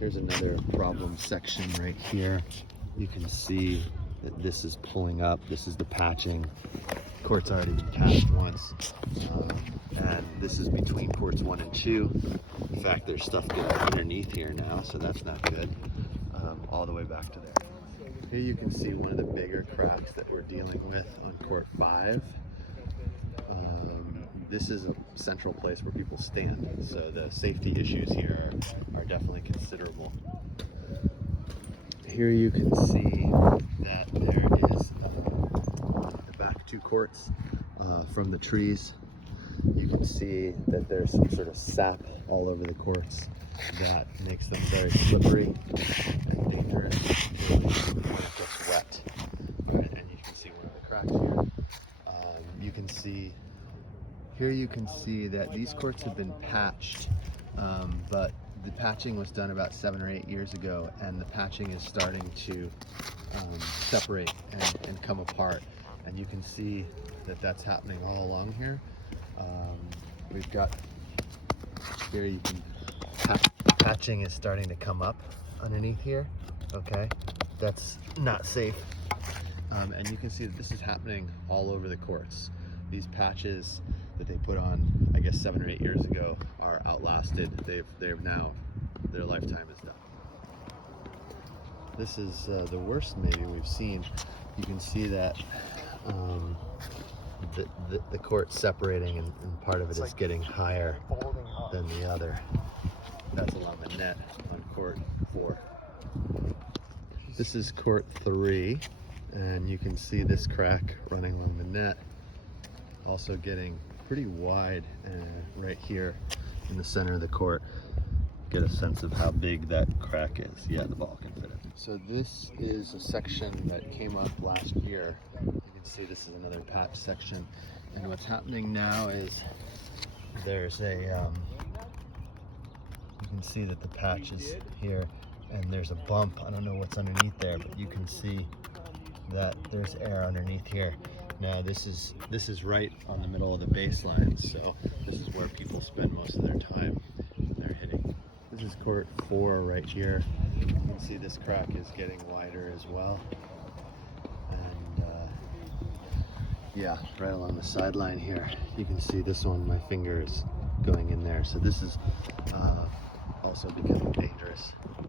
Here's another problem section right here. You can see that this is pulling up. This is the patching. Court's already been patched once. And this is between ports 1 and 2. In fact, there's stuff getting underneath here now, so that's not good. All the way back to there. Here you can see one of the bigger cracks that we're dealing with on Court 5. This is a central place where people stand, so the safety issues here are definitely considerable. Here you can see that there is the back 2 courts from the trees. You can see that there's some sort of sap all over the courts that makes them very slippery and dangerous when it gets wet. Right, and you can see one of the cracks here. Here you can see that these courts have been patched, but the patching was done about 7 or 8 years ago, and the patching is starting to separate and come apart. And you can see that that's happening all along here. We've got here, you can patching is starting to come up underneath here. Okay, that's not safe. And you can see that this is happening all over the courts. These patches that they put on, I guess 7 or 8 years ago, are outlasted. They've now, their lifetime is done. This is the worst maybe we've seen. You can see that the court's separating, and part of it is getting higher than the other. That's along the net on Court 4. This is Court 3, and you can see this crack running along the net, also getting pretty wide right here in the center of the court. Get a sense of how big that crack is. Yeah, the ball can fit it. So this is a section that came up last year. You can see this is another patch section, and what's happening now is there's a you can see that the patch is here, and there's a bump. I don't know what's underneath there, but you can see that there's air underneath here. Now this is right on the middle of the baseline, so this is where people spend most of their time when they're hitting. This is Court 4 right here. You can see this crack is getting wider as well. And yeah, right along the sideline here, you can see this one, my finger is going in there. So this is also becoming dangerous.